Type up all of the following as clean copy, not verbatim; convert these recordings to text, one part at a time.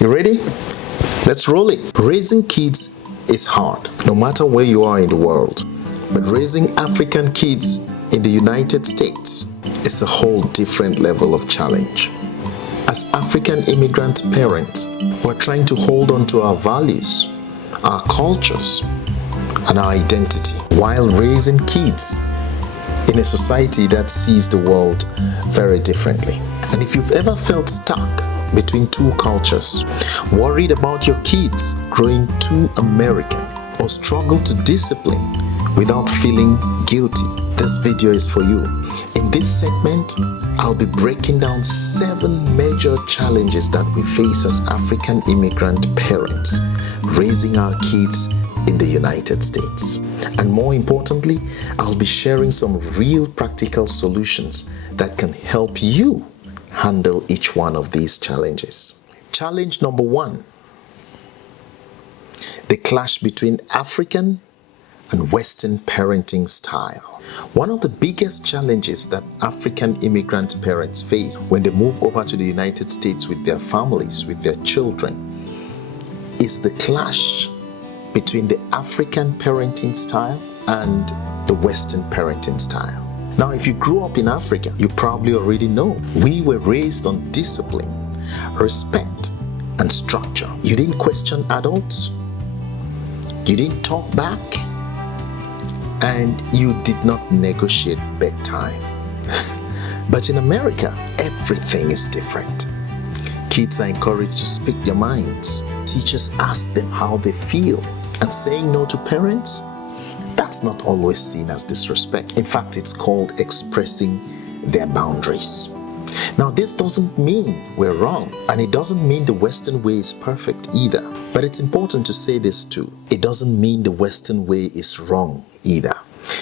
You ready? Let's roll it. Raising kids is hard, no matter where you are in the world. But raising African kids in the United States is a whole different level of challenge. As African immigrant parents, we're trying to hold on to our values, our cultures, and our identity while raising kids in a society that sees the world very differently. And if you've ever felt stuck between two cultures, worried about your kids growing too American, or struggle to discipline without feeling guilty, this video is for you. In this segment, I'll be breaking down 7 major challenges that we face as African immigrant parents raising our kids in the United States. And more importantly, I'll be sharing some real practical solutions that can help you handle each one of these challenges. Challenge number 1, the clash between African and Western parenting style. One of the biggest challenges that African immigrant parents face when they move over to the United States with their families, with their children, is the clash between the African parenting style and the Western parenting style. Now, if you grew up in Africa, you probably already know we were raised on discipline, respect, and structure. You didn't question adults, you didn't talk back, and you did not negotiate bedtime. But in America, everything is different. Kids are encouraged to speak their minds. Teachers ask them how they feel. And saying no to parents, that's not always seen as disrespect. In fact, it's called expressing their boundaries. Now, this doesn't mean we're wrong, and it doesn't mean the Western way is perfect either. But it's important to say this too. It doesn't mean the Western way is wrong either.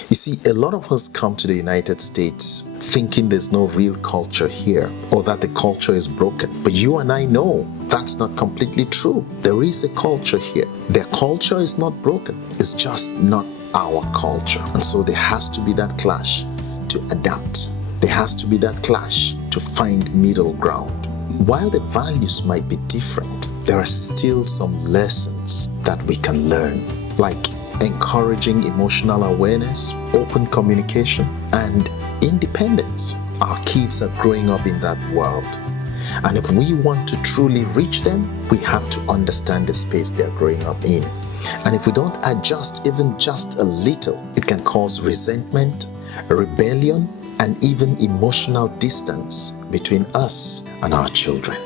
You see, a lot of us come to the United States thinking there's no real culture here, or that the culture is broken. But you and I know that's not completely true. There is a culture here. Their culture is not broken. It's just not our culture. And so there has to be that clash to adapt. There has to be that clash to find middle ground. While the values might be different, there are still some lessons that we can learn, like encouraging emotional awareness, open communication, and independence. Our kids are growing up in that world. And if we want to truly reach them, we have to understand the space they're growing up in. And if we don't adjust even just a little, it can cause resentment, rebellion, and even emotional distance between us and our children.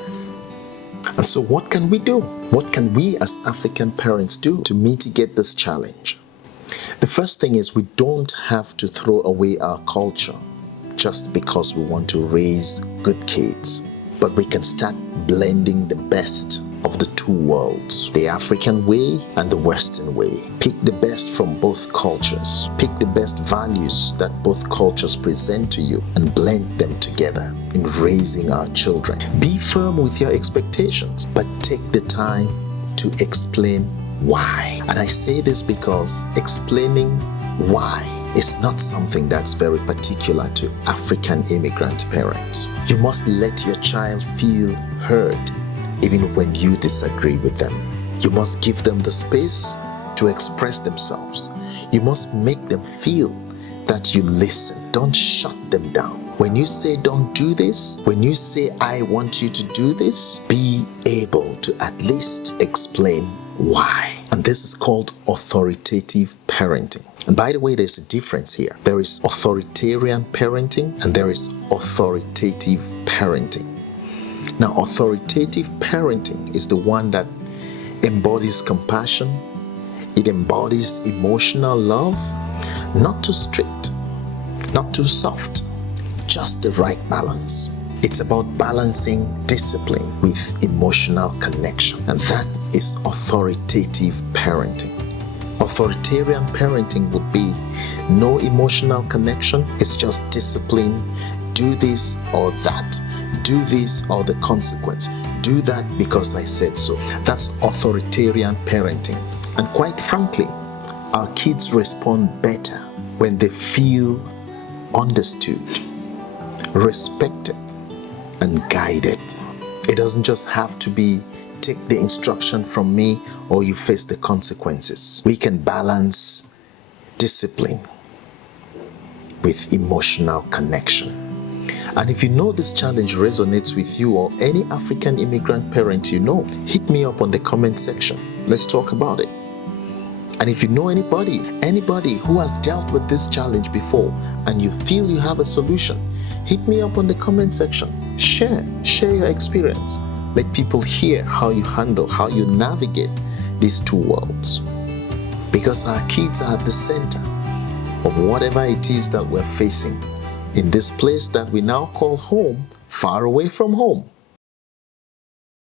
And so what can we do? What can we as African parents do to mitigate this challenge? The first thing is we don't have to throw away our culture just because we want to raise good kids. But we can start blending the best of the two worlds, the African way and the Western way. Pick the best from both cultures. Pick the best values that both cultures present to you and blend them together in raising our children. Be firm with your expectations, but take the time to explain why. And I say this because explaining why is not something that's very particular to African immigrant parents. You must let your child feel heard even when you disagree with them. You must give them the space to express themselves. You must make them feel that you listen. Don't shut them down. When you say don't do this, when you say I want you to do this, be able to at least explain why. And this is called authoritative parenting. And by the way, there's a difference here. There is authoritarian parenting and there is authoritative parenting. Now, authoritative parenting is the one that embodies compassion. It embodies emotional love, not too strict, not too soft, just the right balance. It's about balancing discipline with emotional connection, and that is authoritative parenting. Authoritarian parenting would be no emotional connection. It's just discipline. Do this or that. Do this or the consequence. Do that because I said so. That's authoritarian parenting. And quite frankly, our kids respond better when they feel understood, respected, and guided. It doesn't just have to be take the instruction from me or you face the consequences. We can balance discipline with emotional connection. And if you know this challenge resonates with you or any African immigrant parent you know, hit me up on the comment section. Let's talk about it. And if you know anybody who has dealt with this challenge before and you feel you have a solution, hit me up on the comment section. Share your experience. Let people hear how you handle, how you navigate these two worlds. Because our kids are at the center of whatever it is that we're facing in this place that we now call home, far away from home.